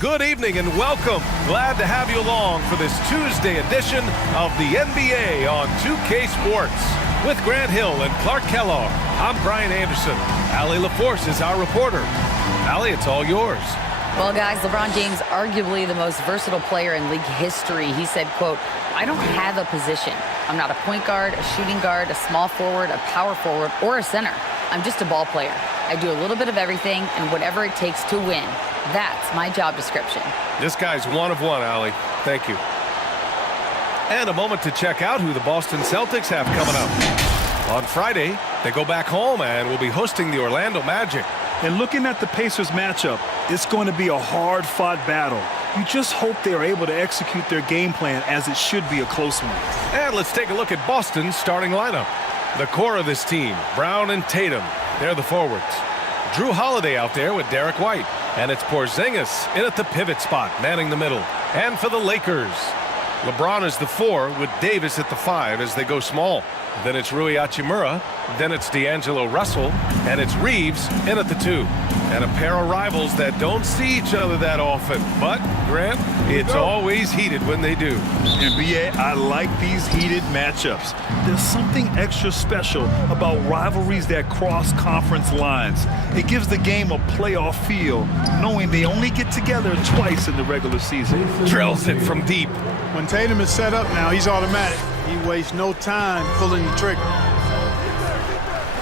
Good evening and welcome. Glad to have you along for this Tuesday edition of the NBA on 2K Sports. With Grant Hill and Clark Kellogg, I'm Brian Anderson. Allie LaForce is our reporter. Allie, it's all yours. Well, guys, LeBron James, arguably the most versatile player in league history. He said, quote, "I don't have a position. I'm not a point guard, a shooting guard, a small forward, a power forward, or a center. I'm just a ball player. I do a little bit of everything and whatever it takes to win. That's my job description." This guy's one of one, Allie. Thank you. And a moment to check out who the Boston Celtics have coming up. On Friday, they go back home and will be hosting the Orlando Magic. And looking at the Pacers matchup, it's going to be a hard-fought battle. You just hope they are able to execute their game plan, as it should be a close one. And let's take a look at Boston's starting lineup. The core of this team, Brown and Tatum, they're the forwards. Drew Holiday out there with Derek White. And it's Porzingis in at the pivot spot, manning the middle. And for the Lakers, LeBron is the 4 with Davis at the 5 as they go small. Then it's Rui Hachimura. Then it's D'Angelo Russell. And it's Reeves in at the 2. And a pair of rivals that don't see each other that often. But, Grant, it's always heated when they do. NBA, I like these heated matchups. There's something extra special about rivalries that cross conference lines. It gives the game a playoff feel, knowing they only get together twice in the regular season. Drills it from deep. When Tatum is set up now, he's automatic. He wastes no time pulling the trigger.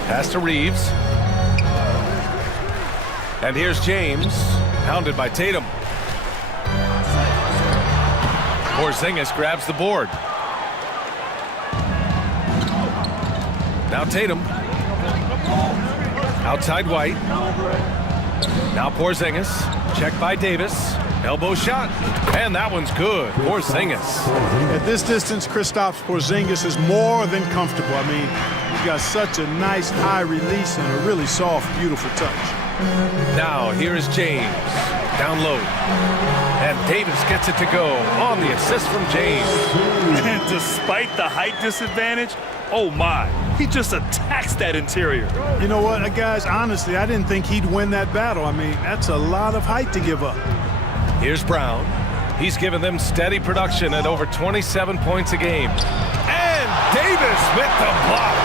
Pass to Reeves. And here's James, hounded by Tatum. Porzingis grabs the board. Now Tatum. Outside White. Now Porzingis. Checked by Davis. Elbow shot. And that one's good. Porzingis. At this distance, Kristaps Porzingis is more than comfortable. I mean, he's got such a nice high release and a really soft, beautiful touch. Now here is James. Down low. And Davis gets it to go on the assist from James. And despite the height disadvantage, oh my, he just attacks that interior. You know what, guys, honestly, I didn't think he'd win that battle. I mean, that's a lot of height to give up. Here's Brown. He's given them steady production at over 27 points a game. And Davis with the block.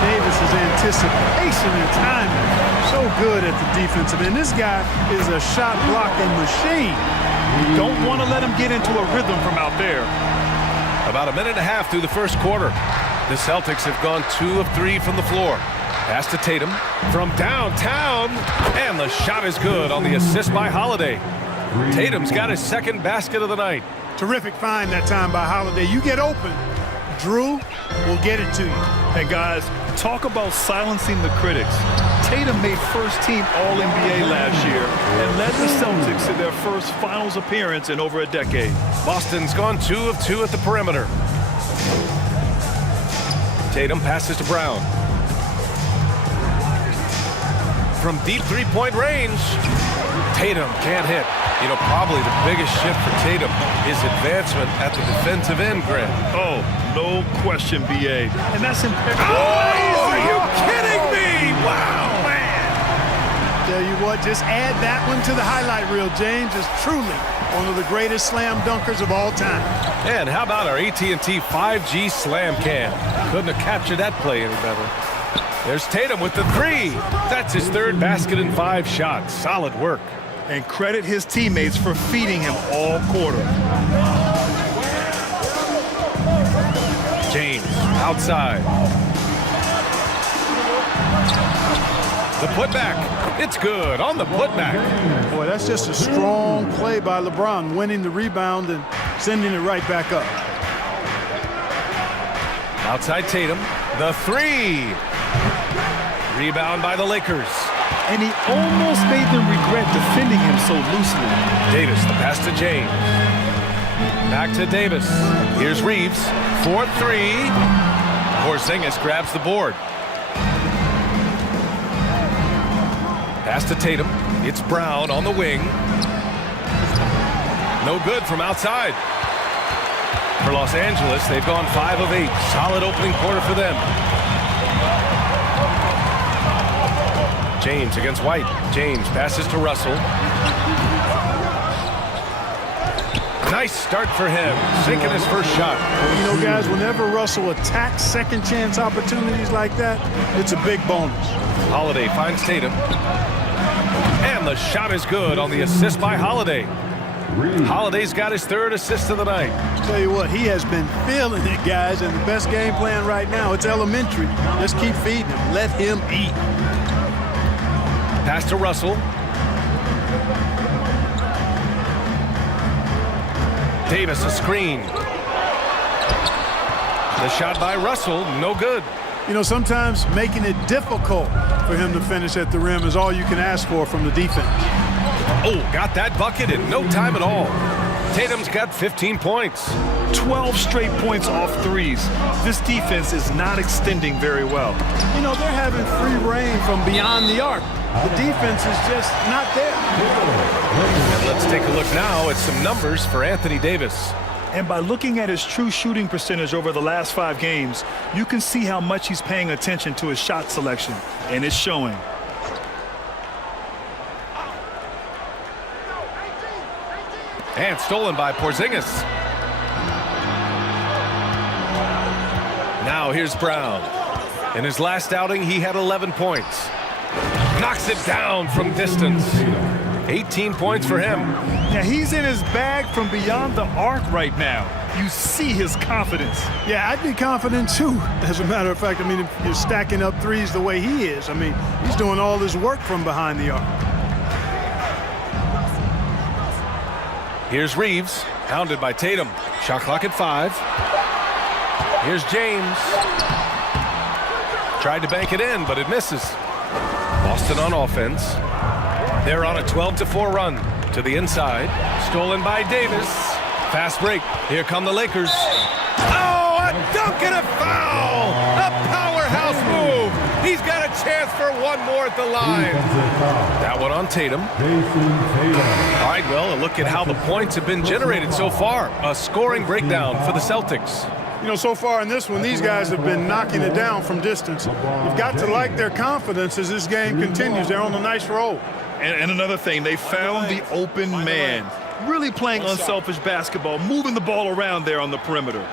Davis's anticipation and timing, so good at the defensive end. This guy is a shot blocking machine. You don't want to let him get into a rhythm from out there. About a minute and a half through the first quarter. The Celtics have gone 2 of 3 from the floor. Pass to Tatum from downtown. And the shot is good on the assist by Holiday. Tatum's got his second basket of the night. Terrific find that time by Holiday. You get open, Drew will get it to you. Hey, guys, talk about silencing the critics. Tatum made first-team All-NBA last year and led the Celtics to their first finals appearance in over a decade. Boston's gone 2 of 2 at the perimeter. Tatum passes to Brown. From deep three-point range, Tatum can't hit. You know, probably the biggest shift for Tatum is advancement at the defensive end, Grant. Oh, no question, B.A. And that's impeccable. Oh, are you kidding me? Wow, man. Tell you what, just add that one to the highlight reel. James is truly one of the greatest slam dunkers of all time. And how about our AT&T 5G slam cam? Couldn't have captured that play any better. There's Tatum with the 3. That's his third basket in 5 shots. Solid work. And credit his teammates for feeding him all quarter. James outside. The putback. It's good on the putback. Boy, that's just a strong play by LeBron, winning the rebound and sending it right back up. Outside Tatum. The 3. Rebound by the Lakers. And he almost made them regret defending him so loosely. Davis, the pass to James. Back to Davis. Here's Reeves. 4-3. Porzingis grabs the board. Pass to Tatum. It's Brown on the wing. No good from outside. For Los Angeles, they've gone 5 of 8. Solid opening quarter for them. James against White. James passes to Russell. Nice start for him, sinking his first shot. You know, guys, whenever Russell attacks second chance opportunities like that, it's a big bonus. Holiday finds Tatum. And the shot is good on the assist by Holiday. Holiday's got his third assist of the night. Tell you what, he has been feeling it, guys, and the best game plan right now, it's elementary. Just keep feeding him. Let him eat. Pass to Russell. Davis, a screen. The shot by Russell, no good. You know, sometimes making it difficult for him to finish at the rim is all you can ask for from the defense. Oh, got that bucket in no time at all. Tatum's got 15 points. 12 straight points off threes. This defense is not extending very well. You know, they're having free reign from beyond the arc. The defense is just not there. And let's take a look now at some numbers for Anthony Davis. And by looking at his true shooting percentage over the last 5 games, you can see how much he's paying attention to his shot selection, and it's showing. And stolen by Porzingis. Now here's Brown. In his last outing, he had 11 points. Knocks it down from distance. 18 points for him. Now he's in his bag from beyond the arc right now. You see his confidence. Yeah, I'd be confident too. As a matter of fact, I mean, if you're stacking up threes the way he is, I mean, he's doing all his work from behind the arc. Here's Reeves, hounded by Tatum. Shot clock at 5. Here's James. Tried to bank it in, but it misses. Boston on offense. They're on a 12-4 run to the inside. Stolen by Davis. Fast break. Here come the Lakers. Oh, a dunk and a foul! A powerhouse move. He's got a chance for one more at the line. That one on Tatum. All right, well, a look at how the points have been generated so far. A scoring breakdown for the Celtics. You know, so far in this one, these guys have been knocking it down from distance. You've got to like their confidence as this game continues. They're on a nice roll. And another thing, they found the open man. Really playing unselfish basketball, moving the ball around there on the perimeter.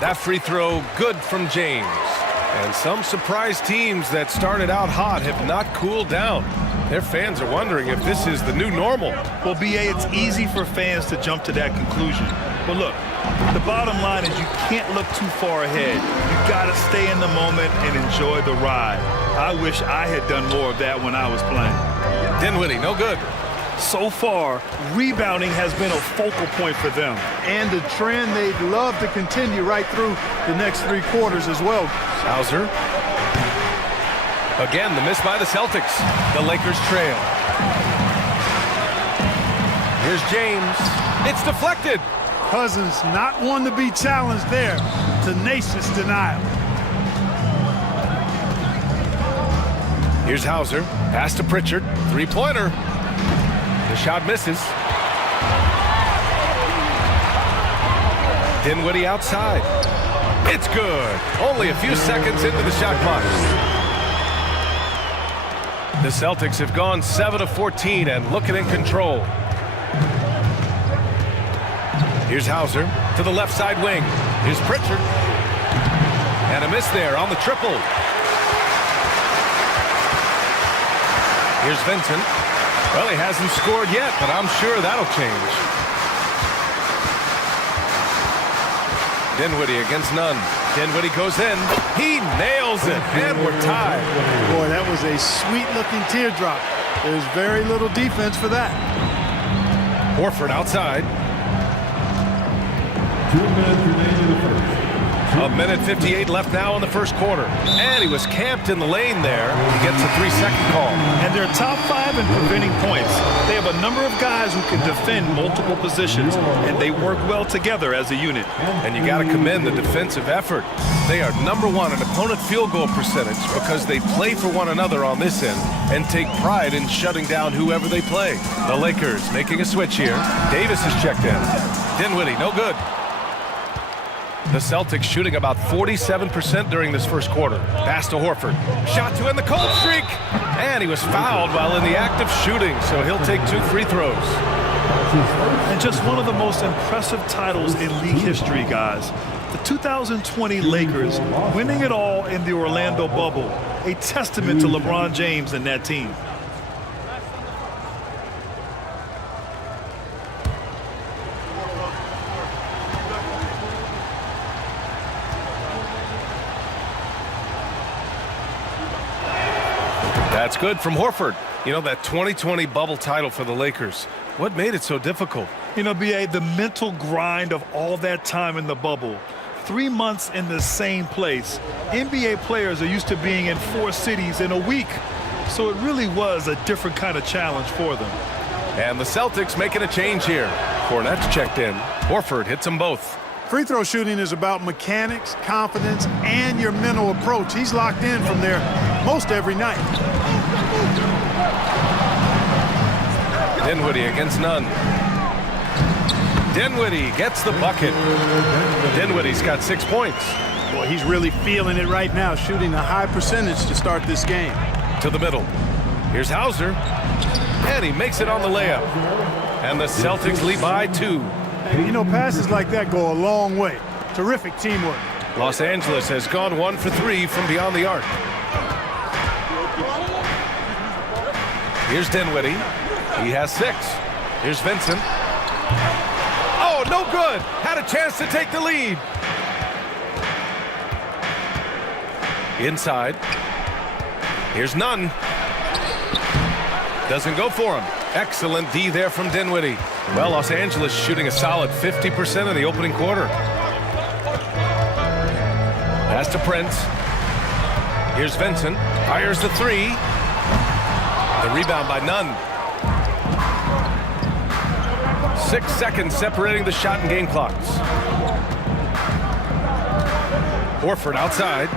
That free throw good from James. And some surprise teams that started out hot have not cooled down. Their fans are wondering if this is the new normal. Well, B.A., it's easy for fans to jump to that conclusion. But look, the bottom line is you can't look too far ahead. You got to stay in the moment and enjoy the ride. I wish I had done more of that when I was playing. Dinwiddie, no good. So far, rebounding has been a focal point for them. And the trend they'd love to continue right through the next 3 quarters as well. Hauser. Again, the miss by the Celtics. The Lakers trail. Here's James. It's deflected. Cousins not one to be challenged there. Tenacious denial. Here's Hauser. Pass to Pritchard. 3-pointer. The shot misses. Dinwiddie outside. It's good. Only a few seconds into the shot clock. The Celtics have gone 7 of 14 and looking in control. Here's Hauser to the left side wing. Here's Pritchard. And a miss there on the triple. Here's Vincent. Well, he hasn't scored yet, but I'm sure that'll change. Dinwiddie against none. Dinwiddie goes in. He nails it, and we're tied. Boy, that was a sweet-looking teardrop. There's very little defense for that. Horford outside. 2 minutes remaining in the first. A minute 58 left now in the first quarter. And he was camped in the lane there. He gets a 3-second call. And they're top 5 in preventing points. They have a number of guys who can defend multiple positions, and they work well together as a unit. And you got to commend the defensive effort. They are #1 in opponent field goal percentage because they play for one another on this end and take pride in shutting down whoever they play. The Lakers making a switch here. Davis is checked in. Dinwiddie, no good. The Celtics shooting about 47% during this first quarter. Pass to Horford. Shot to end the cold streak. And he was fouled while in the act of shooting, so he'll take 2 free throws. And just one of the most impressive titles in league history, guys. The 2020 Lakers winning it all in the Orlando bubble. A testament to LeBron James and that team. That's good from Horford. You know, that 2020 bubble title for the Lakers. What made it so difficult? You know, B.A., the mental grind of all that time in the bubble. 3 months in the same place. NBA players are used to being in 4 cities in a week. So it really was a different kind of challenge for them. And the Celtics making a change here. Fournette's checked in. Horford hits them both. Free throw shooting is about mechanics, confidence, and your mental approach. He's locked in from there most every night. Dinwiddie against none. Dinwiddie gets the bucket. Dinwiddie's got 6 points. Boy, he's really feeling it right now, shooting a high percentage to start this game. To the middle. Here's Hauser. And he makes it on the layup. And the Celtics lead by 2. You know, passes like that go a long way. Terrific teamwork. Los Angeles has gone 1 for 3 from beyond the arc. Here's Dinwiddie. He has 6. Here's Vincent. Oh, no good. Had a chance to take the lead. Inside. Here's Nunn. Doesn't go for him. Excellent D there from Dinwiddie. Well, Los Angeles shooting a solid 50% in the opening quarter. Pass to Prince. Here's Vincent. Fires the 3. The rebound by Nunn. 6 seconds separating the shot and game clocks. Horford outside.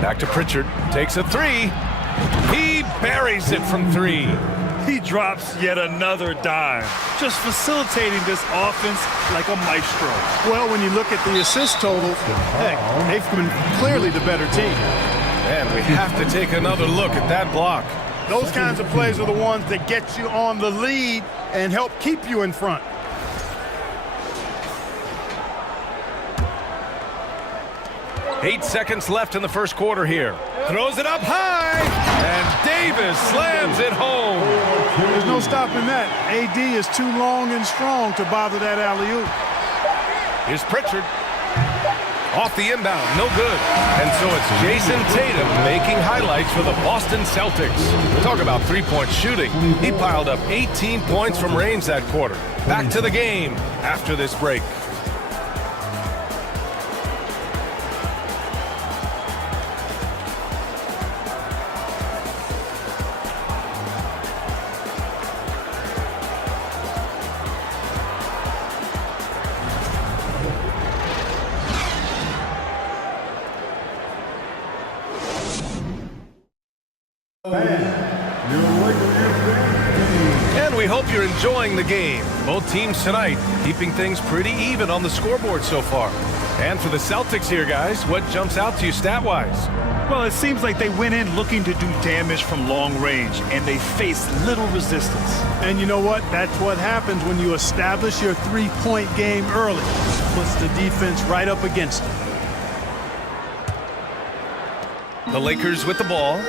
Back to Pritchard. Takes a 3. He buries it from 3. He drops yet another dime. Just facilitating this offense like a maestro. Well, when you look at the assist total, heck, they've been clearly the better team. And we have to take another look at that block. Those kinds of plays are the ones that get you on the lead and help keep you in front. Eight seconds left in the first quarter here. Throws it up high, and Davis slams it home. There's no stopping that. AD is too long and strong to bother that alley-oop. Here's Pritchard. Off the inbound, no good. And so it's Jason Tatum making highlights for the Boston Celtics. Talk about three-point shooting. He piled up 18 points from range that quarter. Back to the game after this break. And we hope you're enjoying the game. Both teams tonight keeping things pretty even on the scoreboard so far. And for the Celtics here, guys, what jumps out to you stat-wise? Well, it seems like they went in looking to do damage from long range, and they faced little resistance. And you know what? That's what happens when you establish your three-point game early. Puts the defense right up against it. The Lakers with the ball.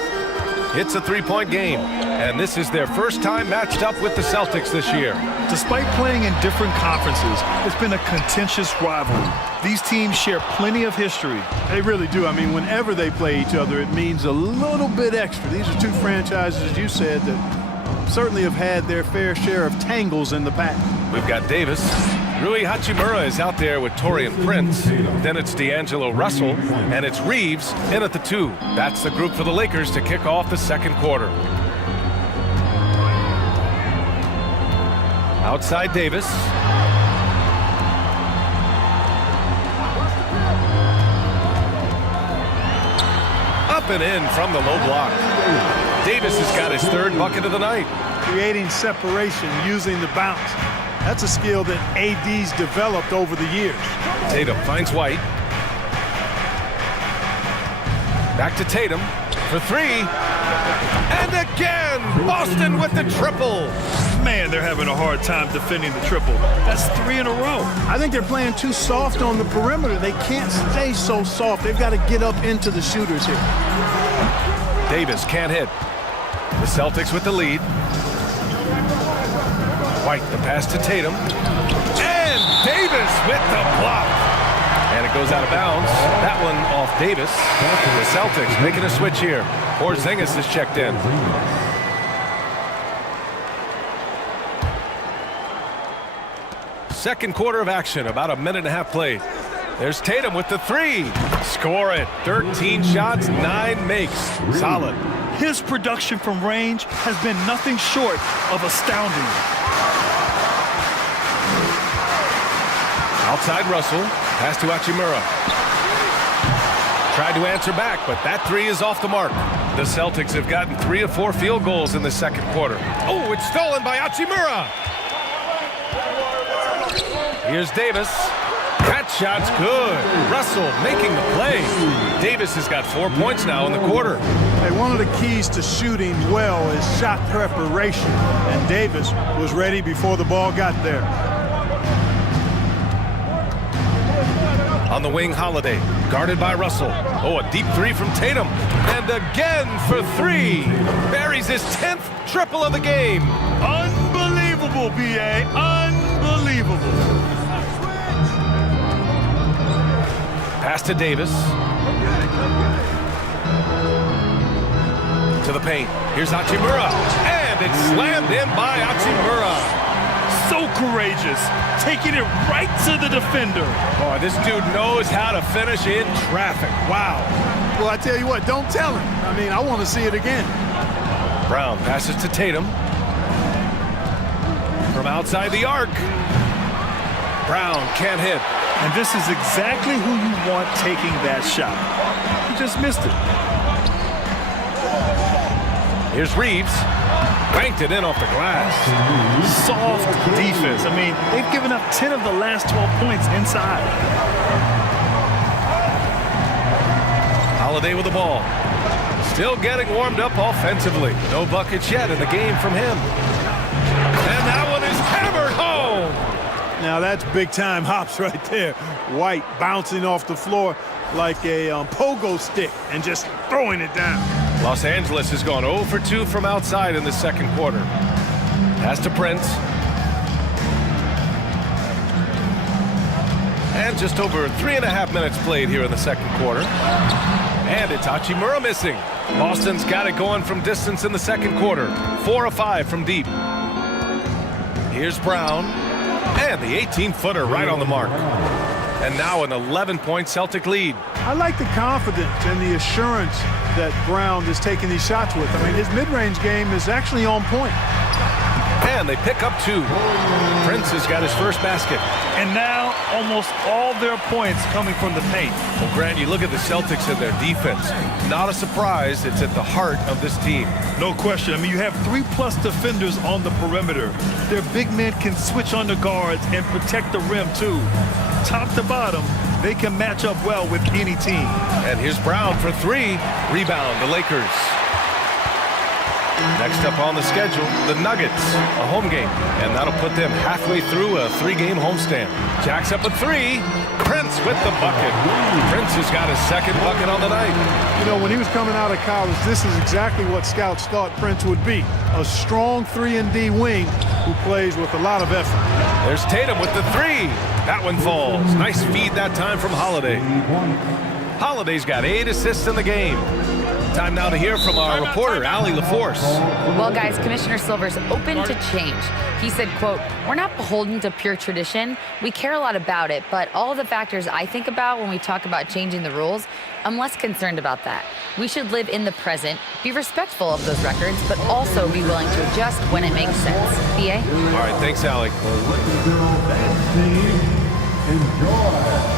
It's a three-point game, and this is their first time matched up with the Celtics this year. Despite playing in different conferences, it's been a contentious rivalry. These teams share plenty of history. They really do. I mean, whenever they play each other, it means a little bit extra. These are two franchises, as you said, that certainly have had their fair share of tangles in the past. We've got Davis. Rui Hachimura is out there with Taurean Prince. Then it's D'Angelo Russell, and it's Reeves in at the 2. That's the group for the Lakers to kick off the second quarter. Outside Davis. Up and in from the low block. Davis has got his third bucket of the night. Creating separation using the bounce. That's a skill that AD's developed over the years. Tatum finds White. Back to Tatum for three. And again, Boston with the triple. Man, they're having a hard time defending the triple. That's 3 in a row. I think they're playing too soft on the perimeter. They can't stay so soft. They've got to get up into the shooters here. Davis can't hit. The Celtics with the lead. White, the pass to Tatum. And Davis with the block. And it goes out of bounds. That one off Davis. The Celtics making a switch here. Porzingis is checked in. Second quarter of action, about a minute and a half played. There's Tatum with the three. Score it. 13 shots, 9 makes. Solid. His production from range has been nothing short of astounding. Outside Russell. Pass to Hachimura. Tried to answer back, but that three is off the mark. The Celtics have gotten 3 of 4 field goals in the second quarter. Oh, it's stolen by Hachimura. Here's Davis. That shot's good. Russell making the play. Davis has got 4 points now in the quarter. Hey, one of the keys to shooting well is shot preparation, and Davis was ready before the ball got there. On the wing, Holiday, guarded by Russell. Oh, a deep three from Tatum. And again for 3. Buries his 10th triple of the game. Unbelievable, B.A. Unbelievable. Pass to Davis. To the paint. Here's Hachimura. And it's slammed in by Hachimura. So courageous, taking it right to the defender. Boy, this dude knows how to finish in traffic. Wow. Well, I tell you what, don't tell him. I mean, I want to see it again. Brown passes to Tatum. From outside the arc. Brown can't hit. And this is exactly who you want taking that shot. He just missed it. Here's Reeves. Banked it in off the glass. Soft defense. I mean, they've given up 10 of the last 12 points inside. Holiday with the ball. Still getting warmed up offensively. No buckets yet in the game from him. And that one is hammered home. Now that's big-time hops right there. White bouncing off the floor like a pogo stick and just throwing it down. Los Angeles has gone 0 for 2 from outside in the second quarter. Pass to Prince. And just over 3.5 minutes played here in the second quarter. And it's Hachimura missing. Boston's got it going from distance in the second quarter. 4 of 5 from deep. Here's Brown. And the 18-footer right on the mark. And now an 11-point Celtic lead. I like the confidence and the assurance that Brown is taking these shots with. I mean, his mid-range game is actually on point. And they pick up 2. Prince has got his first basket. And now almost all their points coming from the paint. Well, Grant, you look at the Celtics and their defense. Not a surprise. It's at the heart of this team. No question. I mean, you have 3+ defenders on the perimeter. Their big men can switch on the guards and protect the rim, too. Top to bottom, they can match up well with any team. And here's Brown for 3. Rebound, the Lakers. Next up on the schedule, the Nuggets, a home game. And that'll put them halfway through a 3-game homestand. Jacks up a 3. Prince with the bucket. Prince has got his second bucket on the night. You know, when he was coming out of college, this is exactly what scouts thought Prince would be. A strong 3-and-D wing who plays with a lot of effort. There's Tatum with the 3. That one falls. Nice feed that time from Holiday. Holiday's got 8 assists in the game. Time now to hear from our reporter, Allie LaForce. Well, guys, Commissioner Silver's open to change. He said, quote, "We're not beholden to pure tradition. We care a lot about it, but all of the factors I think about when we talk about changing the rules, I'm less concerned about that. We should live in the present, be respectful of those records, but also be willing to adjust when it makes sense." BA? All right, thanks, Allie. Enjoy.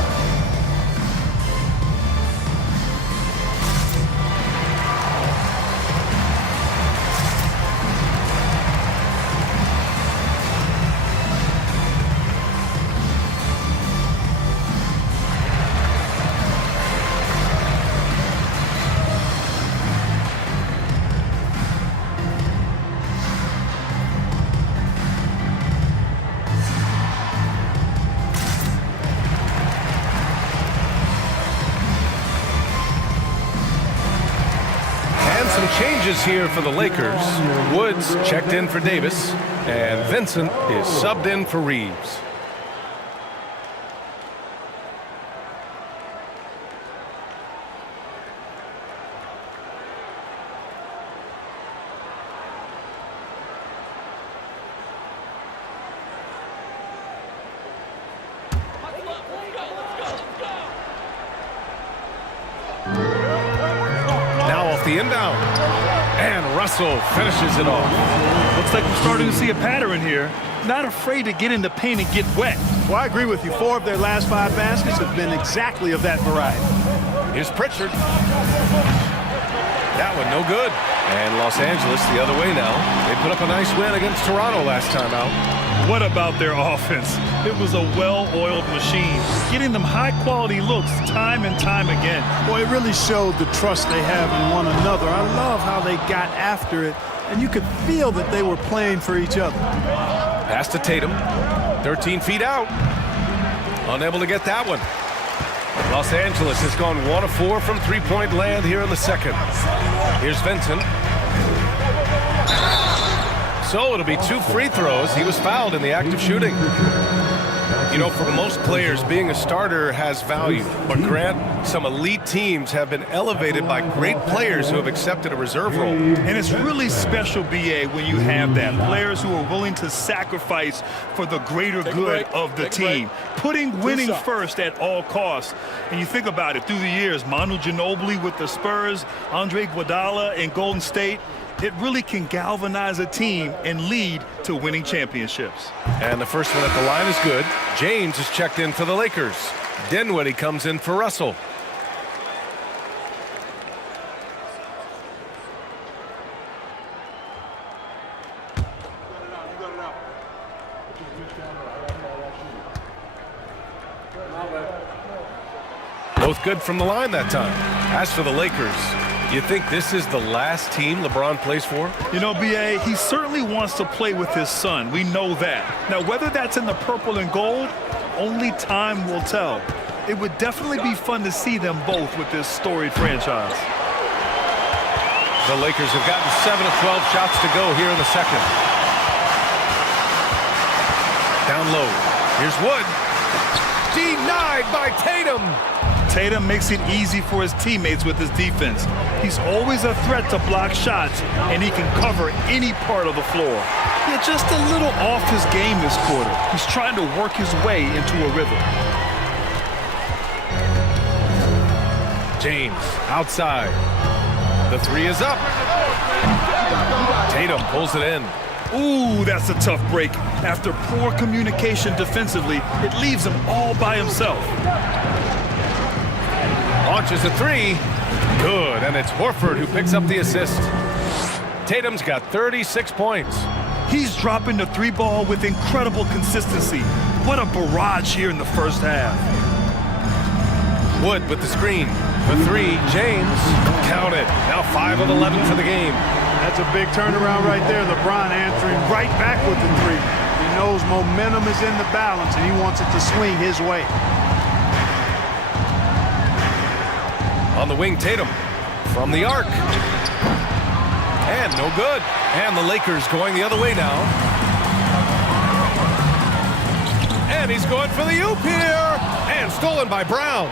Changes here for the Lakers. Woods checked in for Davis, and Vincent is subbed in for Reeves. The inbound, and Russell finishes it off. Looks like we're starting to see a pattern here. Not afraid to get in the paint and get wet. Well, I agree with you. 4 of their last 5 baskets have been exactly of that variety. Here's Pritchard. That one no good. And Los Angeles the other way now. They put up a nice win against Toronto last time out. What about their offense? It was a well-oiled machine, getting them high-quality looks time and time again. Boy, it really showed the trust they have in one another. I love how they got after it, and you could feel that they were playing for each other. Pass to Tatum. 13 feet out. Unable to get that one. Los Angeles has gone 1 of 4 from three-point land here in the second. Here's Vincent. So it'll be 2 free throws. He was fouled in the act of shooting. You know, for most players, being a starter has value. But Grant, some elite teams have been elevated by great players who have accepted a reserve role. And it's really special, B.A., when you have that. Players who are willing to sacrifice for the greater good of the team. Putting winning first at all costs. And you think about it, through the years, Manu Ginobili with the Spurs, Andre Iguodala in Golden State, it really can galvanize a team and lead to winning championships. And the first one at the line is good. James is checked in for the Lakers. Dinwiddie comes in for Russell. Both good from the line that time. As for the Lakers, you think this is the last team LeBron plays for? You know, B.A., he certainly wants to play with his son. We know that. Now, whether that's in the purple and gold, only time will tell. It would definitely be fun to see them both with this storied franchise. The Lakers have gotten 7 of 12 shots to go here in the second. Down low. Here's Wood. Denied by Tatum. Tatum makes it easy for his teammates with his defense. He's always a threat to block shots, and he can cover any part of the floor. Yeah, just a little off his game this quarter. He's trying to work his way into a rhythm. James outside. The 3 is up. Tatum pulls it in. Ooh, that's a tough break. After poor communication defensively, it leaves him all by himself. Launches a 3. Good, and it's Horford who picks up the assist. Tatum's got 36 points. He's dropping the 3 ball with incredible consistency. What a barrage here in the first half. Wood with the screen. The 3, James. Count it. Now 5 of 11 for the game. That's a big turnaround right there. LeBron answering right back with the 3. He knows momentum is in the balance, and he wants it to swing his way. On the wing, Tatum from the arc. And no good. And the Lakers going the other way now. And he's going for the oop here. And stolen by Brown.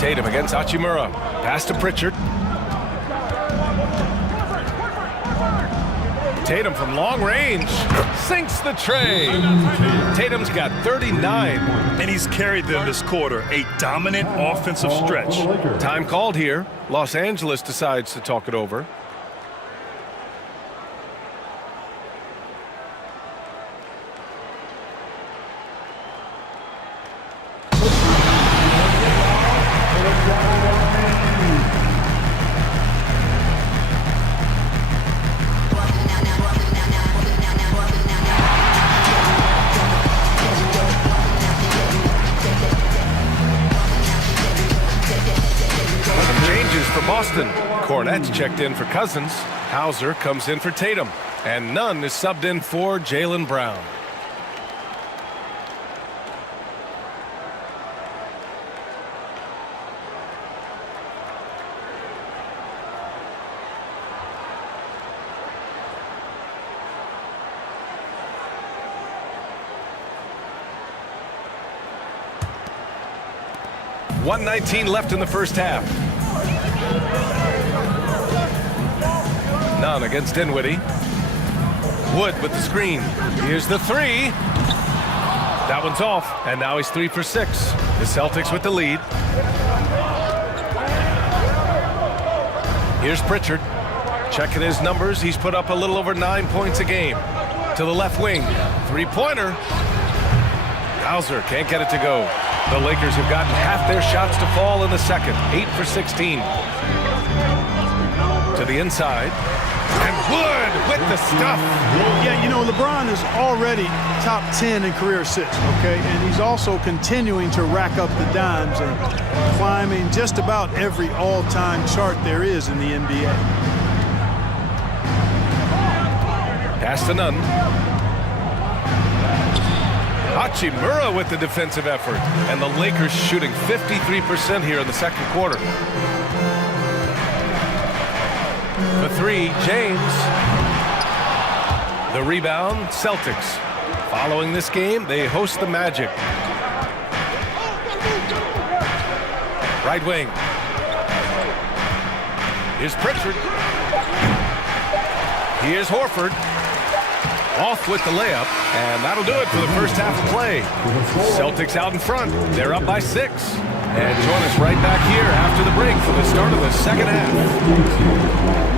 Tatum against Hachimura. Pass to Pritchard. Tatum from long range sinks the tray. Tatum's got 39. And he's carried them this quarter. A dominant offensive stretch. Time called here. Los Angeles decides to talk it over. For Boston, Cornette's checked in for Cousins. Hauser comes in for Tatum. And Nunn is subbed in for Jaylen Brown. 1:19 left in the first half. None against Dinwiddie. Wood with the screen. Here's the three. That one's off, and now he's 3 for 6. The Celtics with the lead. Here's Pritchard. Checking his numbers, he's put up a little over 9 points a game. To the left wing. Three-pointer. Hauser can't get it to go. The Lakers have gotten half their shots to fall in the second. 8 for 16. To the inside. And Wood with the stuff. Yeah, you know, LeBron is already top 10 in career assists, okay? And he's also continuing to rack up the dimes and climbing just about every all-time chart there is in the NBA. Pass to Nunn. Hachimura with the defensive effort. And the Lakers shooting 53% here in the second quarter. For three, James. The rebound, Celtics. Following this game, they host the Magic. Right wing. Here's Pritchard. Here's Horford. Off with the layup, and that'll do it for the first half of play. Celtics out in front. They're up by 6. And join us right back here after the break for the start of the second half.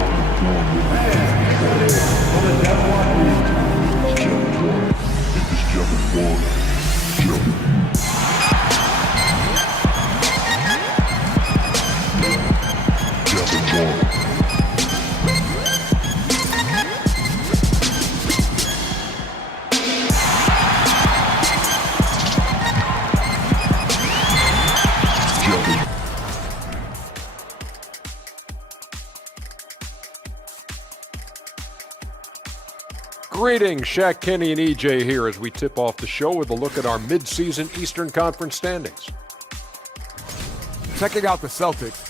Greetings, Shaq, Kenny, and EJ here as we tip off the show with a look at our midseason Eastern Conference standings. Checking out the Celtics,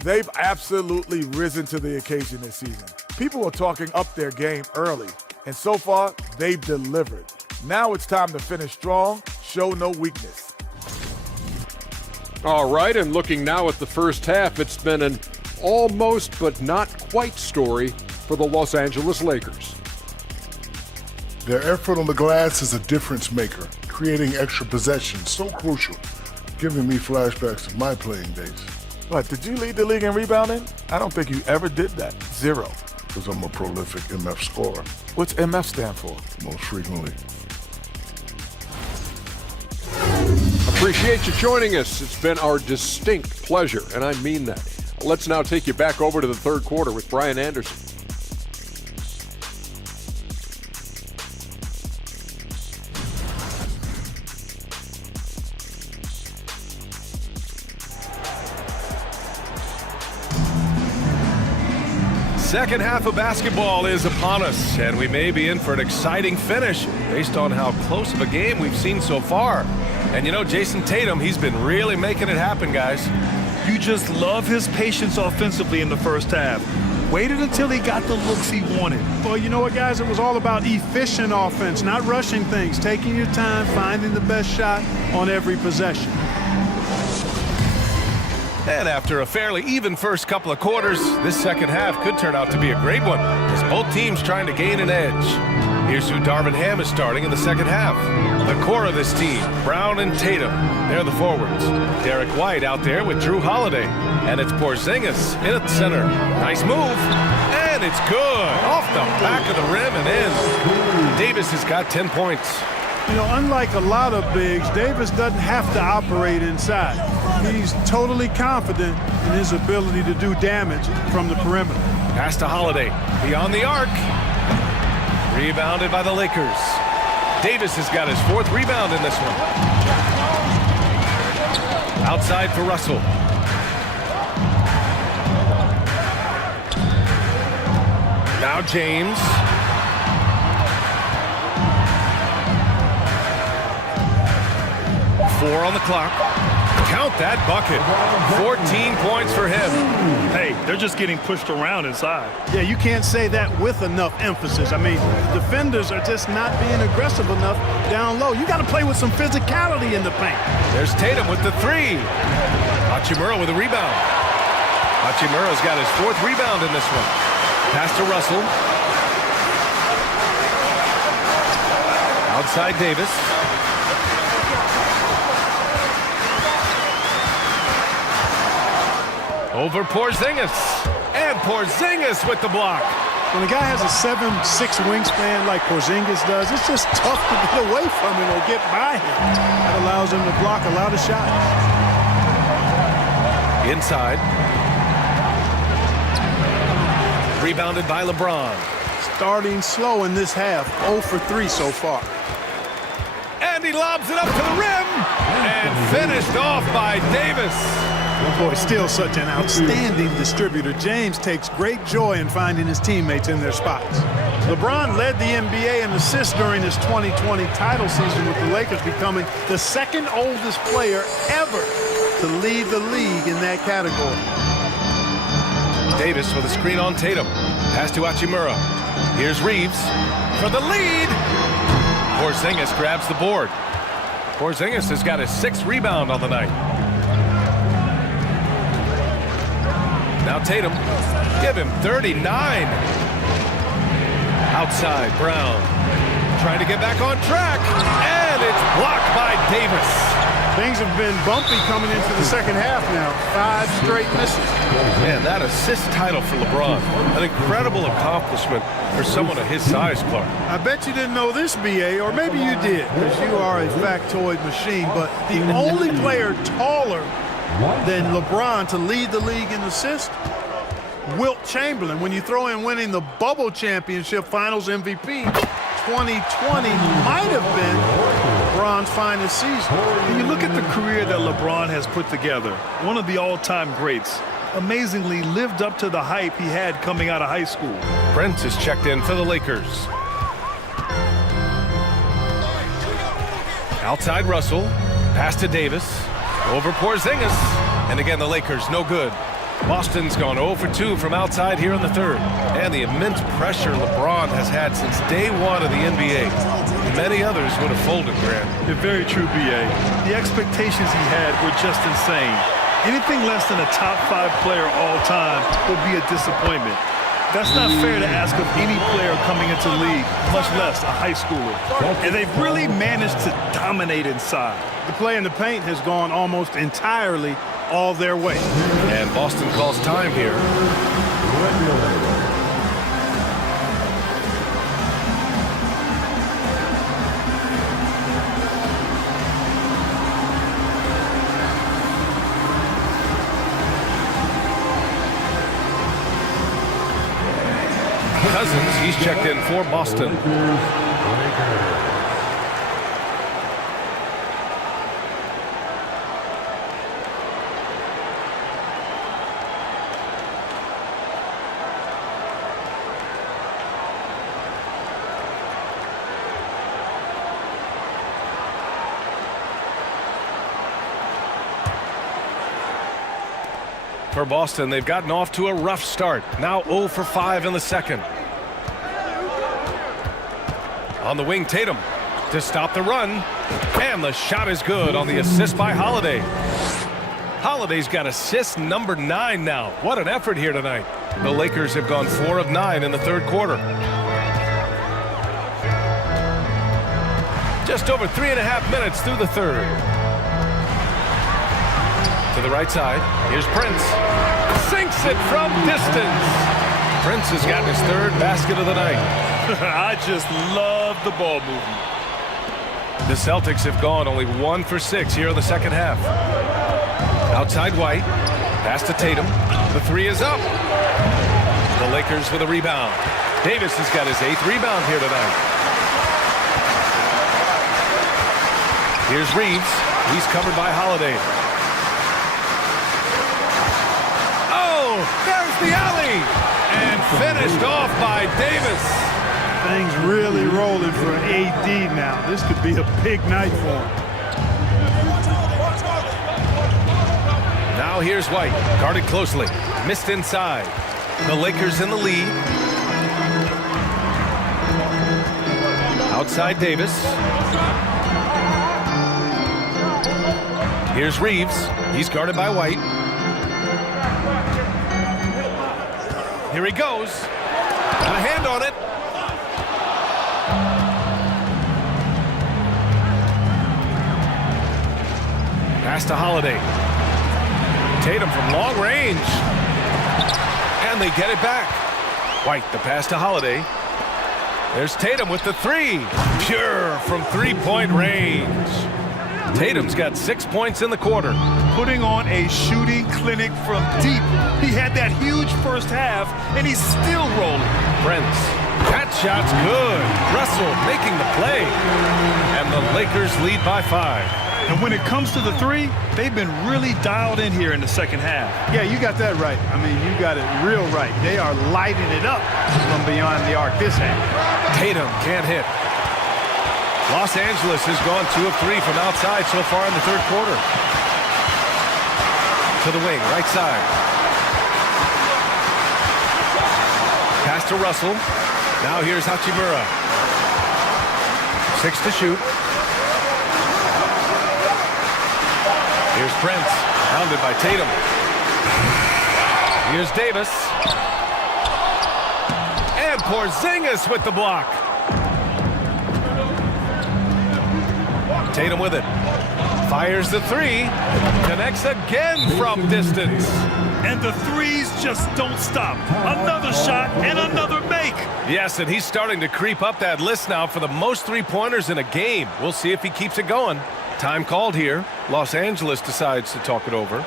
they've absolutely risen to the occasion this season. People are talking up their game early, and so far, they've delivered. Now it's time to finish strong, show no weakness. All right, and looking now at the first half, it's been an almost but not quite story for the Los Angeles Lakers. Their effort on the glass is a difference maker, creating extra possessions, so crucial, giving me flashbacks of my playing days. What, did you lead the league in rebounding? I don't think you ever did that. 0. Because I'm a prolific MF scorer. What's MF stand for? Most frequently. Appreciate you joining us. It's been our distinct pleasure, and I mean that. Let's now take you back over to the third quarter with Brian Anderson. Second half of basketball is upon us, and we may be in for an exciting finish based on how close of a game we've seen so far. And you know, Jason Tatum, he's been really making it happen, guys. You just love his patience offensively in the first half. Waited until he got the looks he wanted. Well, you know what, guys? It was all about efficient offense, not rushing things, taking your time, finding the best shot on every possession. And after a fairly even first couple of quarters, this second half could turn out to be a great one, as both teams trying to gain an edge. Here's who Darvin Ham is starting in the second half. The core of this team, Brown and Tatum, they're the forwards. Derek White out there with Drew Holiday. And it's Porzingis in at the center. Nice move, and it's good. Off the back of the rim and in. Davis has got 10 points. You know, unlike a lot of bigs, Davis doesn't have to operate inside. He's totally confident in his ability to do damage from the perimeter. Pass to Holiday, beyond the arc. Rebounded by the Lakers. Davis has got his 4th rebound in this one. Outside for Russell. Now James. 4 on the clock. Count that bucket. 14 points for him. Hey, they're just getting pushed around inside. Yeah, you can't say that with enough emphasis. I mean, defenders are just not being aggressive enough down low. You got to play with some physicality in the paint. There's Tatum with the 3. Hachimura with a rebound. Hachimura's got his 4th rebound in this one. Pass to Russell. Outside Davis. Over Porzingis. And Porzingis with the block. When a guy has a 7'6" wingspan like Porzingis does, it's just tough to get away from him or get by him. That allows him to block a lot of shots. Inside. Rebounded by LeBron. Starting slow in this half, 0 for 3 so far. And he lobs it up to the rim. And finished off by Davis. Boy, still such an outstanding distributor. James takes great joy in finding his teammates in their spots. LeBron led the NBA in assists during his 2020 title season, with the Lakers becoming the 2nd oldest player ever to lead the league in that category. Davis with a screen on Tatum. Pass to Hachimura. Here's Reeves for the lead. Porzingis grabs the board. Porzingis has got his 6th rebound on the night. Now Tatum, give him 39. Outside, Brown trying to get back on track, and it's blocked by Davis. Things have been bumpy coming into the second half now. 5 straight misses. Man, that assist title for LeBron, an incredible accomplishment for someone of his size, Clark. I bet you didn't know this, B.A., or maybe you did, because you are a factoid machine, but the only player taller than LeBron to lead the league in assists, Wilt Chamberlain. When you throw in winning the Bubble Championship Finals MVP, 2020 might have been LeBron's finest season. When you look at the career that LeBron has put together, one of the all-time greats, amazingly lived up to the hype he had coming out of high school. Prince is checked in for the Lakers. Outside Russell, pass to Davis, over Porzingis, and again the Lakers no good. Boston's gone 0 for 2 from outside here in the 3rd. And the immense pressure LeBron has had since day 1 of the NBA. Many others would have folded, Grant. You're very true, B.A. The expectations he had were just insane. Anything less than a top 5 player all time would be a disappointment. That's not fair to ask of any player coming into the league, much less a high schooler. And they've really managed to dominate inside. The play in the paint has gone almost entirely all their way. And Boston calls time here. Cousins, he's checked in for Boston. For Boston, they've gotten off to a rough start. Now 0 for 5 in the 2nd. On the wing, Tatum to stop the run. And the shot is good on the assist by Holiday. Holiday's got assist number 9 now. What an effort here tonight. The Lakers have gone 4 of 9 in the 3rd quarter. Just over 3.5 minutes through the 3rd. To the right side, here's Prince. Sinks it from distance. Prince has gotten his 3rd basket of the night. I just love the ball movement. The Celtics have gone only 1 for 6 here in the 2nd half. Outside White, pass to Tatum. The 3 is up. The Lakers with a rebound. Davis has got his 8th rebound here tonight. Here's Reeves. He's covered by Holiday. There's the alley, and finished off by Davis. Things really rolling for AD now. This could be a big night for him. Now here's White, guarded closely, missed inside. The Lakers in the lead. Outside Davis. Here's Reeves. He's guarded by White. Here he goes. Got a hand on it. Pass to Holiday. Tatum from long range. And they get it back. White, the pass to Holiday. There's Tatum with the three. Pure from three-point range. Tatum's got 6 points in the quarter. Putting on a shooting clinic from deep. He had that huge first half, and he's still rolling. Prince. That shot's good. Russell making the play. And the Lakers lead by 5. And when it comes to the three, they've been really dialed in here in the second half. Yeah, you got that right. I mean, you got it real right. They are lighting it up from beyond the arc this half. Tatum can't hit. Los Angeles has gone 2 of 3 from outside so far in the third quarter. To the wing, right side. Pass to Russell. Now here's Hachimura. 6 to shoot. Here's Prince, pounded by Tatum. Here's Davis. And Porzingis with the block. Tatum with it. Fires the three. Connects again from distance. And the threes just don't stop. Another shot and another make. Yes, and he's starting to creep up that list now for the most three-pointers in a game. We'll see if he keeps it going. Time called here. Los Angeles decides to talk it over.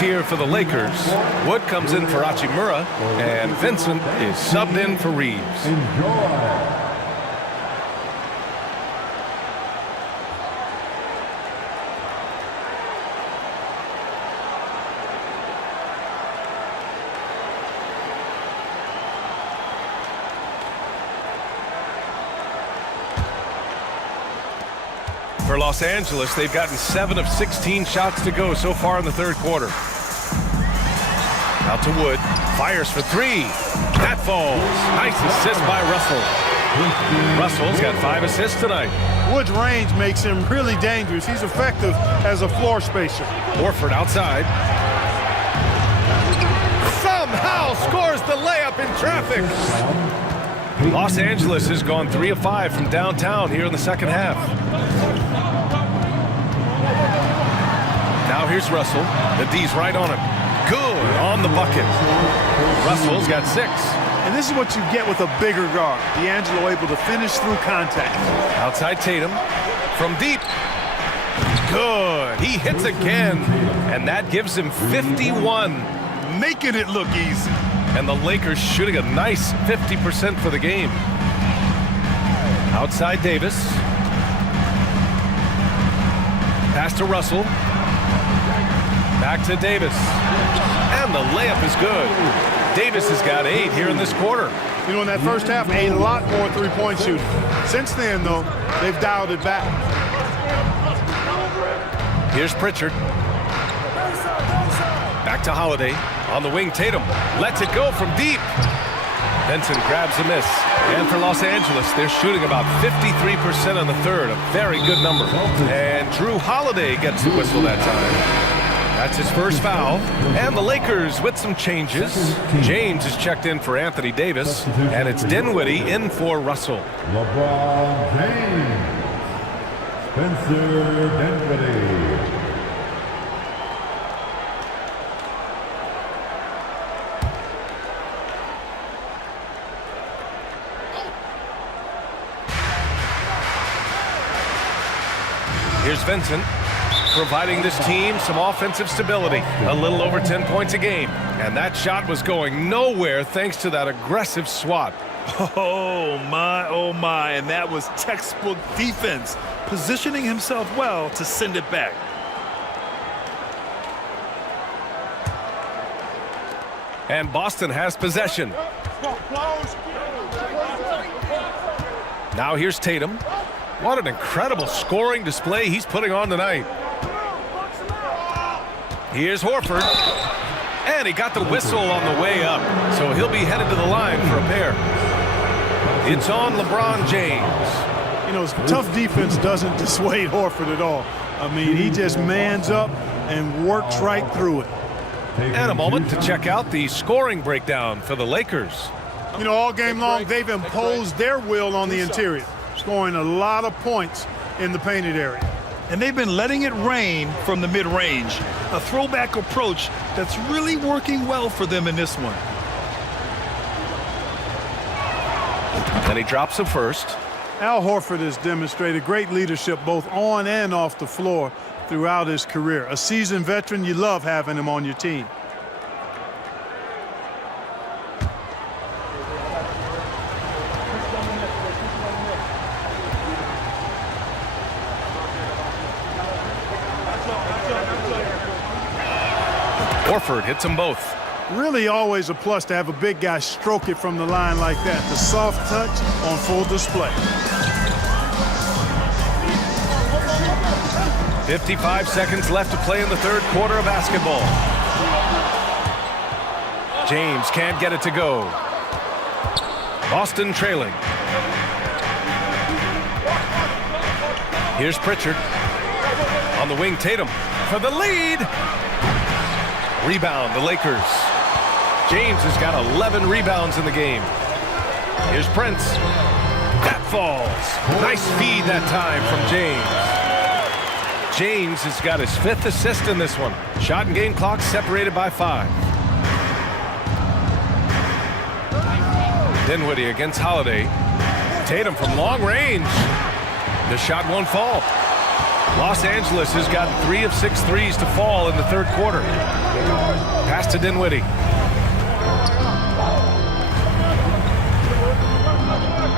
Here for the Lakers. Wood comes in for Hachimura, and Vincent is subbed in for Reeves. For Los Angeles, they've gotten 7 of 16 shots to go so far in the third quarter. Out to Wood. Fires for 3. That falls. Nice assist by Russell. Russell's got 5 assists tonight. Wood's range makes him really dangerous. He's effective as a floor spacer. Horford outside. Somehow scores the layup in traffic. Los Angeles has gone 3 of 5 from downtown here in the second half. Now here's Russell. The D's right on him. Good on the bucket. Russell's got 6. And this is what you get with a bigger guard. D'Angelo able to finish through contact. Outside Tatum. From deep. Good. He hits again. And that gives him 51. Making it look easy. And the Lakers shooting a nice 50% for the game. Outside Davis. Pass to Russell. Back to Davis. And the layup is good. Davis has got 8 here in this quarter. You know, in that first half, a lot more three-point shooting. Since then, though, they've dialed it back. Here's Pritchard. Back to Holiday. On the wing, Tatum lets it go from deep. Benson grabs a miss. And for Los Angeles, they're shooting about 53% in the third. A very good number. And Drew Holiday gets the whistle that time. That's his first foul. And the Lakers with some changes. James is checked in for Anthony Davis. And it's Dinwiddie in for Russell. LeBron James. Spencer Dinwiddie. Here's Vincent, providing this team some offensive stability. A little over 10 points a game. And that shot was going nowhere thanks to that aggressive swat. Oh, my. And that was textbook defense, positioning himself well to send it back. And Boston has possession. Now here's Tatum. What an incredible scoring display he's putting on tonight. Here's Horford. And he got the whistle on the way up, so he'll be headed to the line for a pair. It's on LeBron James. You know, tough defense doesn't dissuade Horford at all. I mean, he just mans up and works right through it. And a moment to check out the scoring breakdown for the Lakers. You know, all game long, they've imposed their will on the interior, scoring a lot of points in the painted area. And they've been letting it rain from the mid-range. A throwback approach that's really working well for them in this one. And he drops the first. Al Horford has demonstrated great leadership both on and off the floor throughout his career. A seasoned veteran, you love having him on your team. Horford hits them both. Really always a plus to have a big guy stroke it from the line like that. The soft touch on full display. 55 seconds left to play in the third quarter of basketball. James can't get it to go. Boston trailing. Here's Pritchard. On the wing, Tatum for the lead. Rebound, the Lakers. James has got 11 rebounds in the game. Here's Prince. That falls. Nice feed that time from James. James has got his 5th assist in this one. Shot and game clock separated by 5. Dinwiddie against Holiday. Tatum from long range. The shot won't fall. Los Angeles has gotten 3 of 6 threes to fall in the third quarter. Pass to Dinwiddie.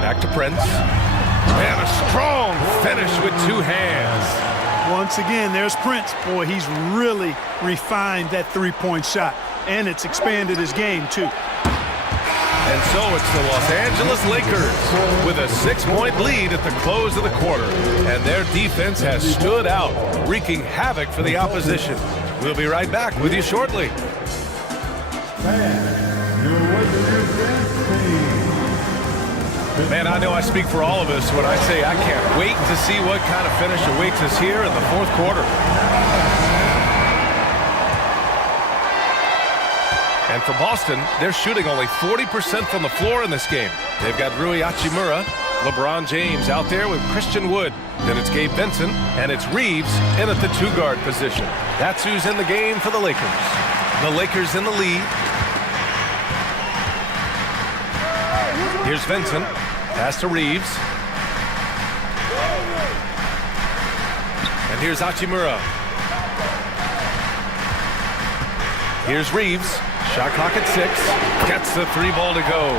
Back to Prince. And a strong finish with 2 hands. Once again, there's Prince. Boy, he's really refined that three-point shot, and it's expanded his game, too. And so it's the Los Angeles Lakers with a 6-point lead at the close of the quarter. And their defense has stood out, wreaking havoc for the opposition. We'll be right back with you shortly. Man, I know I speak for all of us when I say I can't wait to see what kind of finish awaits us here in the fourth quarter. And for Boston, they're shooting only 40% from the floor in this game. They've got Rui Hachimura, LeBron James out there with Christian Wood. Then it's Gabe Vincent, and it's Reeves in at the 2-guard position. That's who's in the game for the Lakers. The Lakers in the lead. Here's Vincent. Pass to Reeves. And here's Hachimura. Here's Reeves. Shot clock at 6. Gets the 3 ball to go.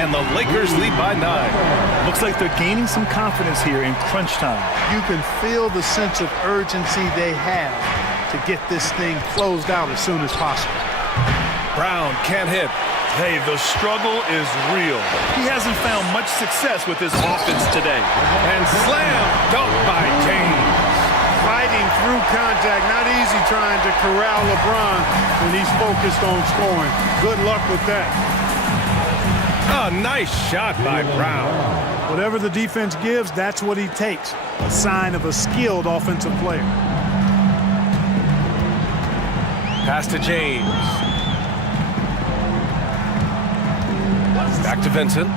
And the Lakers lead by 9. Looks like they're gaining some confidence here in crunch time. You can feel the sense of urgency they have to get this thing closed out as soon as possible. Brown can't hit. Hey, the struggle is real. He hasn't found much success with his offense today. And slam dunk by James. Fighting through contact, not easy trying to corral LeBron when he's focused on scoring. Good luck with that. A nice shot by Brown. Whatever the defense gives, that's what he takes. A sign of a skilled offensive player. Pass to James. Back to Vincent.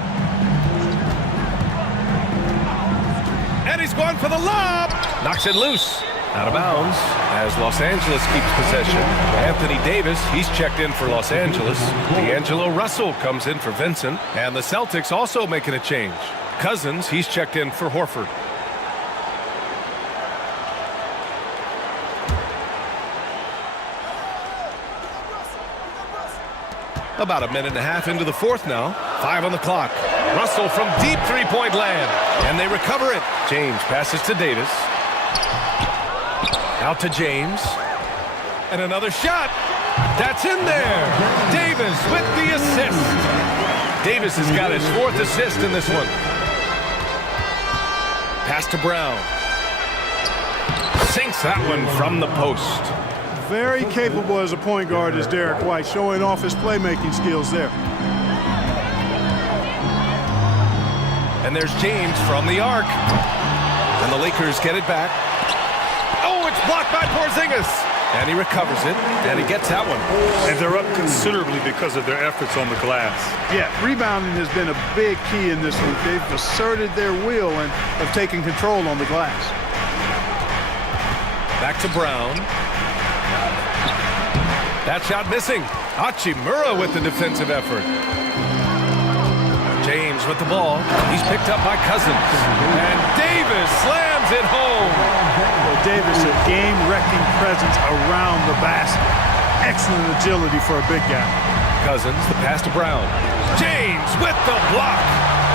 And he's going for the lob. Knocks it loose. Out of bounds as Los Angeles keeps possession. Anthony Davis, he's checked in for Los Angeles. D'Angelo Russell comes in for Vincent. And the Celtics also making a change. Cousins, he's checked in for Horford. About a minute and a half into the fourth now. 5 on the clock. Russell from deep 3-point land. And they recover it. James passes to Davis. Out to James. And another shot. That's in there. Davis with the assist. Davis has got his 4th assist in this one. Pass to Brown. Sinks that one from the post. Very capable as a point guard is Derek White, showing off his playmaking skills there. And there's James from the arc. And the Lakers get it back. Oh, it's blocked by Porzingis. And he recovers it, and he gets that one. And they're up considerably because of their efforts on the glass. Yeah, rebounding has been a big key in this league. They've asserted their will and have taken control on the glass. Back to Brown. That shot missing. Hachimura with the defensive effort. James with the ball. He's picked up by Cousins. And Davis slams it home. Well, Davis, a game-wrecking presence around the basket. Excellent agility for a big guy. Cousins, the pass to Brown. James with the block.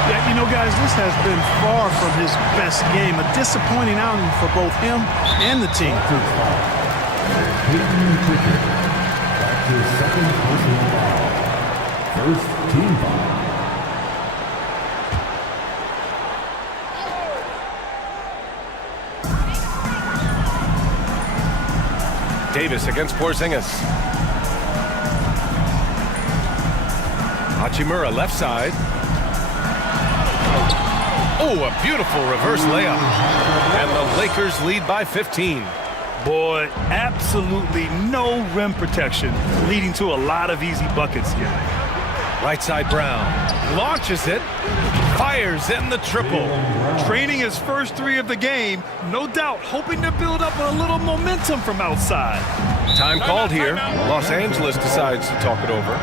Yeah, you know, guys, this has been far from his best game. A disappointing outing for both him and the team. That's his second personal foul. First team foul. Davis against Porzingis. Hachimura left side. Oh, a beautiful reverse layup. And the Lakers lead by 15. Boy, absolutely no rim protection, leading to a lot of easy buckets here. Right side Brown. Launches it. Fires in the triple. Training his first 3 of the game, no doubt hoping to build up a little momentum from outside. Time called here. Los Angeles decides to talk it over.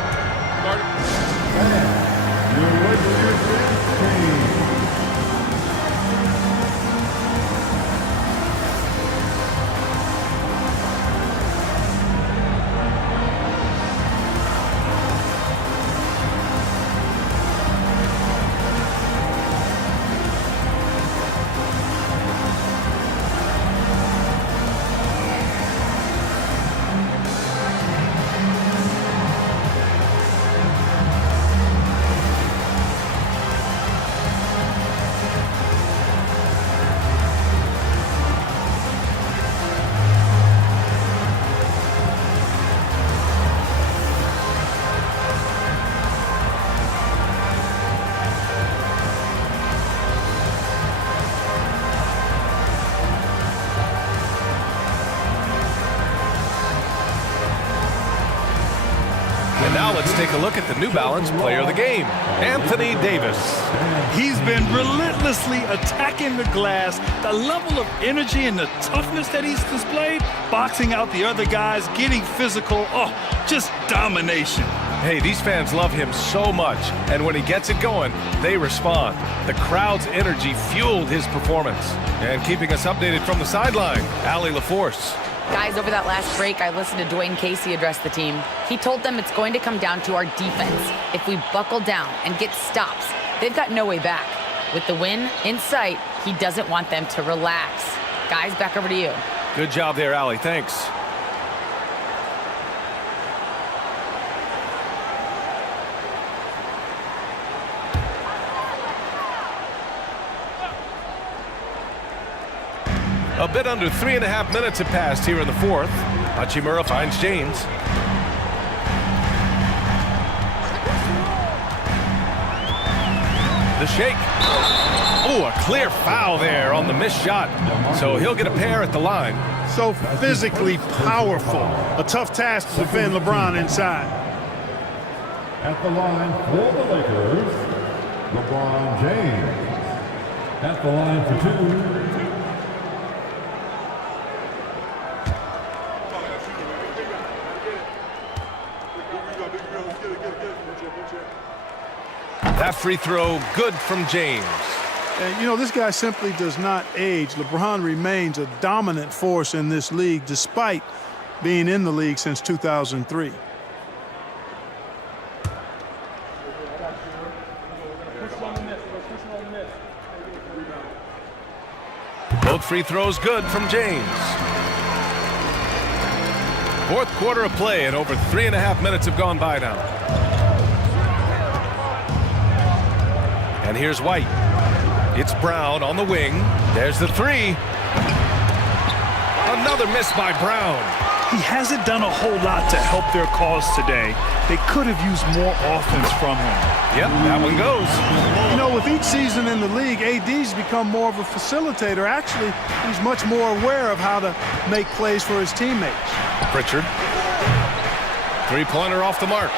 And now let's take a look at the New Balance player of the game, Anthony Davis. He's been relentlessly attacking the glass. The level of energy and the toughness that he's displayed, boxing out the other guys, getting physical, just domination. Hey, these fans love him so much, and when he gets it going, they respond. The crowd's energy fueled his performance. And keeping us updated from the sideline, Allie LaForce. Guys, over that last break, I listened to Dwayne Casey address the team. He told them it's going to come down to our defense. If we buckle down and get stops, they've got no way back. With the win in sight, he doesn't want them to relax. Guys, back over to you. Good job there, Allie. Thanks. A bit under 3.5 minutes have passed here in the fourth. Hachimura finds James. The shake. Oh, a clear foul there on the missed shot. So he'll get a pair at the line. So physically powerful. A tough task to defend LeBron inside. At the line for the Lakers, LeBron James. At the line for 2. That free throw good from James. And, you know, this guy simply does not age. LeBron remains a dominant force in this league despite being in the league since 2003. Both free throws good from James. Fourth quarter of play, and over 3.5 minutes have gone by now. And here's White. It's Brown on the wing. There's the three. Another miss by Brown. He hasn't done a whole lot to help their cause today. They could have used more offense from him. Yep, that one goes. You know, with each season in the league, AD's become more of a facilitator. Actually, he's much more aware of how to make plays for his teammates. Pritchard. Three-pointer off the mark.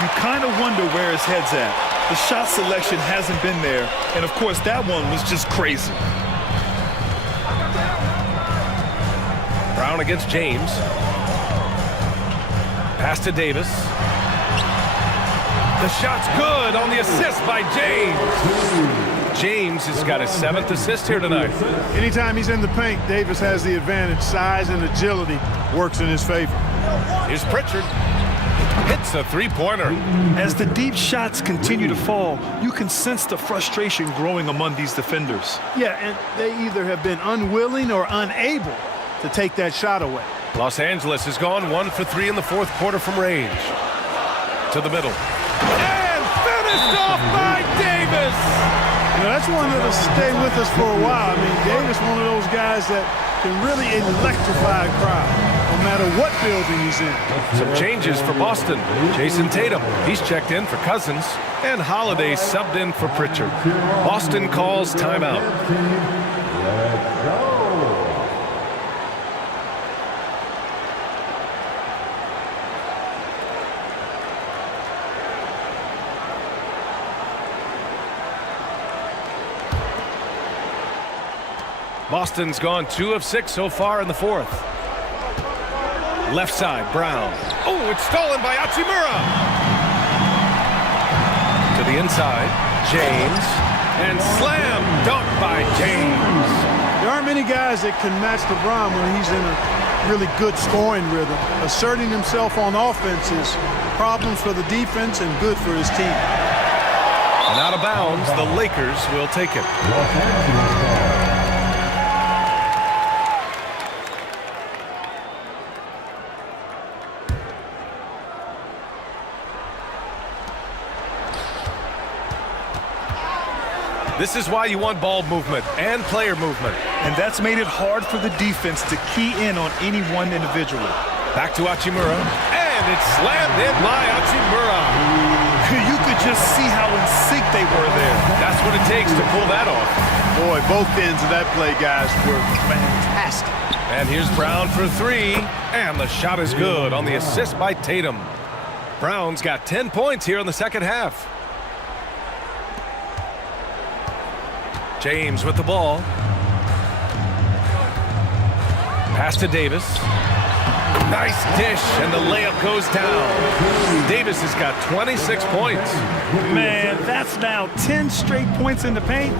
You kind of wonder where his head's at. The shot selection hasn't been there, and of course that one was just crazy. Brown against James. Pass to Davis. The shot's good on the assist by James. James has got his 7th assist here tonight. Anytime he's in the paint, Davis has the advantage. Size and agility works in his favor. Here's Pritchard. Hits a three-pointer. As the deep shots continue to fall, you can sense the frustration growing among these defenders. Yeah, and they either have been unwilling or unable to take that shot away. Los Angeles has gone 1 for 3 in the fourth quarter from range. To the middle. And finished off by Davis! You know, that's one that'll stay with us for a while. I mean, Davis, one of those guys that can really electrify a crowd, no matter what building he's in. Some changes for Boston. Jason Tatum, he's checked in for Cousins, and Holiday subbed in for Pritchard. Boston calls timeout. Let's go. Boston's gone 2 of 6 so far in the fourth. Left side, Brown. Oh, it's stolen by Hachimura. To the inside, James. And slam dunk by James. There aren't many guys that can match LeBron when he's in a really good scoring rhythm. Asserting himself on offense is problems for the defense and good for his team. And out of bounds, the Lakers will take it. This is why you want ball movement and player movement. And that's made it hard for the defense to key in on any one individual. Back to Hachimura. And it's slammed in by Hachimura. You could just see how in sync they were there. That's what it takes to pull that off. Boy, both ends of that play, guys, were fantastic. And here's Brown for 3. And the shot is good on the assist by Tatum. Brown's got 10 points here in the second half. James with the ball. Pass to Davis. Nice dish, and the layup goes down. Davis has got 26 points. Man, that's now 10 straight points in the paint.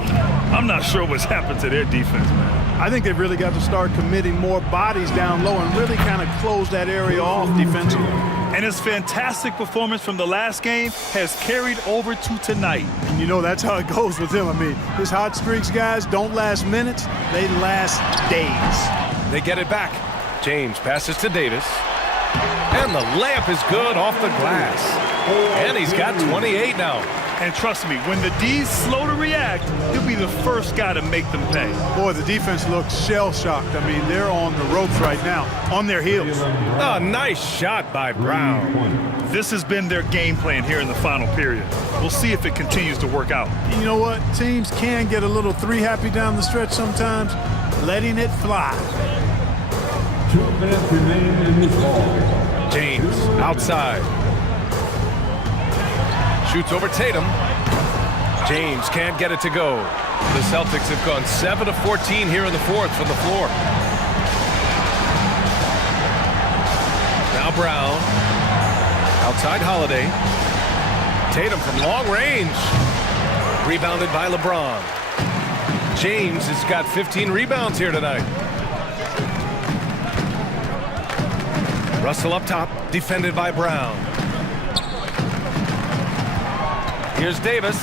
I'm not sure what's happened to their defense, man. I think they've really got to start committing more bodies down low and really kind of close that area off defensively. And his fantastic performance from the last game has carried over to tonight. And you know, that's how it goes with him. I mean, his hot streaks, guys, don't last minutes. They last days. They get it back. James passes to Davis. And the layup is good off the glass. And he's got 28 now. And trust me, when the D's slow to react, he'll be the first guy to make them pay. Boy, the defense looks shell-shocked. I mean, they're on the ropes right now, on their heels. A nice shot by Brown. This has been their game plan here in the final period. We'll see if it continues to work out. You know what? Teams can get a little three-happy down the stretch sometimes, letting it fly. 2 minutes remain in this ball. James outside. Shoots over Tatum. James can't get it to go. The Celtics have gone 7 of 14 here in the fourth from the floor. Now Brown. Outside Holiday. Tatum from long range. Rebounded by LeBron. James has got 15 rebounds here tonight. Russell up top, defended by Brown. Here's Davis,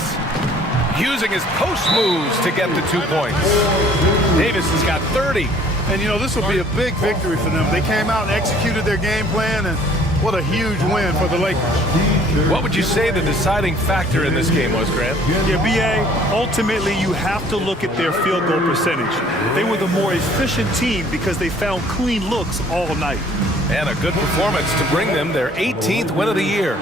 using his post moves to get the 2 points. Davis has got 30. And, you know, this will be a big victory for them. They came out and executed their game plan, and what a huge win for the Lakers. What would you say the deciding factor in this game was, Grant? Yeah, B.A., ultimately you have to look at their field goal percentage. They were the more efficient team because they found clean looks all night. And a good performance to bring them their 18th win of the year.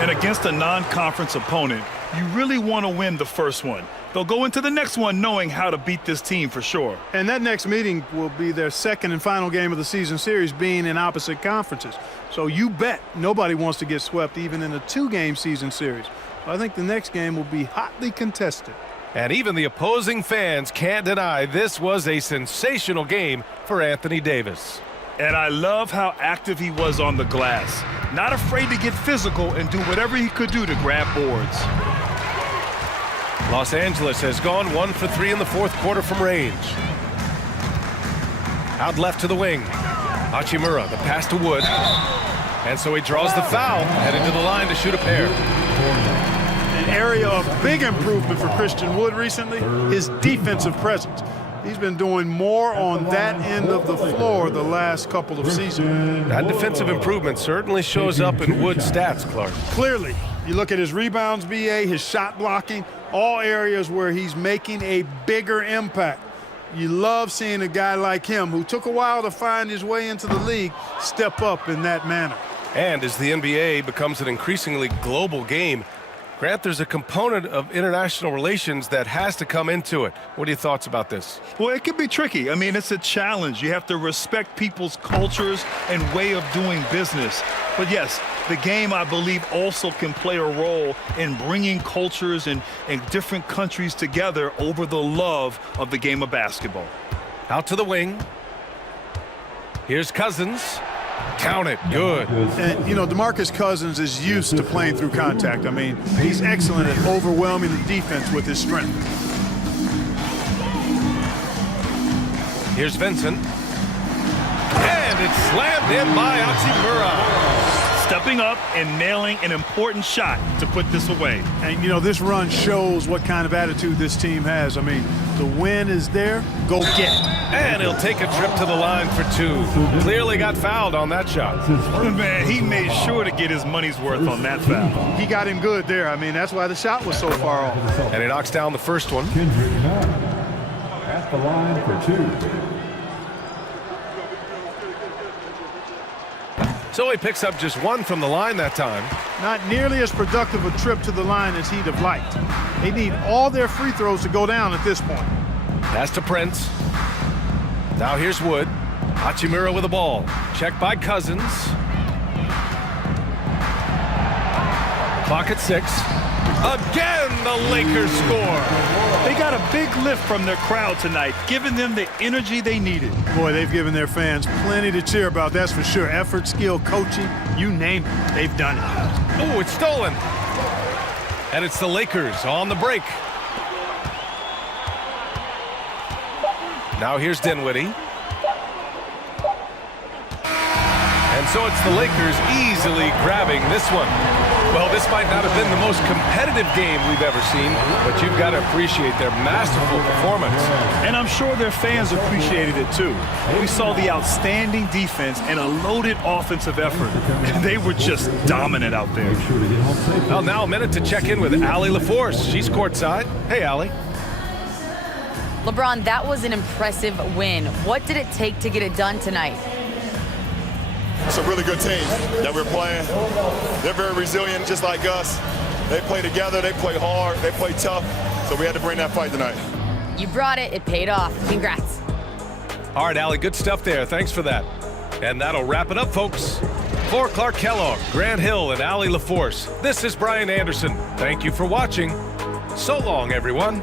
And against a non-conference opponent, you really want to win the first one. They'll go into the next one knowing how to beat this team for sure. And that next meeting will be their second and final game of the season series, being in opposite conferences. So you bet nobody wants to get swept even in a 2-game season series. So I think the next game will be hotly contested. And even the opposing fans can't deny this was a sensational game for Anthony Davis. And I love how active he was on the glass. Not afraid to get physical and do whatever he could do to grab boards. Los Angeles has gone 1 for 3 in the fourth quarter from range. Out left to the wing. Hachimura, the pass to Wood. And so he draws the foul, heading to the line to shoot a pair. An area of big improvement for Christian Wood recently, his defensive presence. He's been doing more on that end of the floor the last couple of seasons. That defensive improvement certainly shows up in Wood's stats, Clark. Clearly, you look at his rebounds, B.A., his shot blocking, all areas where he's making a bigger impact. You love seeing a guy like him, who took a while to find his way into the league, step up in that manner. And as the NBA becomes an increasingly global game, Grant, there's a component of international relations that has to come into it. What are your thoughts about this? Well, it can be tricky. I mean, it's a challenge. You have to respect people's cultures and way of doing business. But yes, the game, I believe, also can play a role in bringing cultures and different countries together over the love of the game of basketball. Out to the wing. Here's Cousins. Count it. Good. And, you know, DeMarcus Cousins is used to playing through contact. I mean, he's excellent at overwhelming the defense with his strength. Here's Vincent. And it's slammed in by Hachimura. Stepping up and nailing an important shot to put this away. And, you know, this run shows what kind of attitude this team has. I mean, the win is there. Go get it. And he'll take a trip to the line for 2. Clearly got fouled on that shot. Man, he made sure to get his money's worth on that foul. He got him good there. I mean, that's why the shot was so far off. And he knocks down the first one. Kendrick Nunn at the line for 2. So he picks up just 1 from the line that time. Not nearly as productive a trip to the line as he'd have liked. They need all their free throws to go down at this point. Pass to Prince. Now here's Wood. Hachimura with the ball. Checked by Cousins. Clock at 6. Again, the Lakers score. They got a big lift from their crowd tonight, giving them the energy they needed. Boy, they've given their fans plenty to cheer about, that's for sure. Effort, skill, coaching, you name it, they've done it. Oh, it's stolen. And it's the Lakers on the break. Now here's Dinwiddie. And so it's the Lakers easily grabbing this one. Well, this might not have been the most competitive game we've ever seen, but you've got to appreciate their masterful performance. And I'm sure their fans appreciated it too. We saw the outstanding defense and a loaded offensive effort. They were just dominant out there. Well, now a minute to check in with Allie LaForce. She's courtside. Hey, Allie. LeBron, that was an impressive win. What did it take to get it done tonight? It's a really good team that we're playing. They're very resilient, just like us. They play together, they play hard, they play tough, so we had to bring that fight tonight. You brought it. It paid off. Congrats. All right, Allie, good stuff there. Thanks for that. And that'll wrap it up, folks. For Clark Kellogg, Grant Hill, and Allie LaForce, this is Brian Anderson. Thank you for watching. So long, everyone.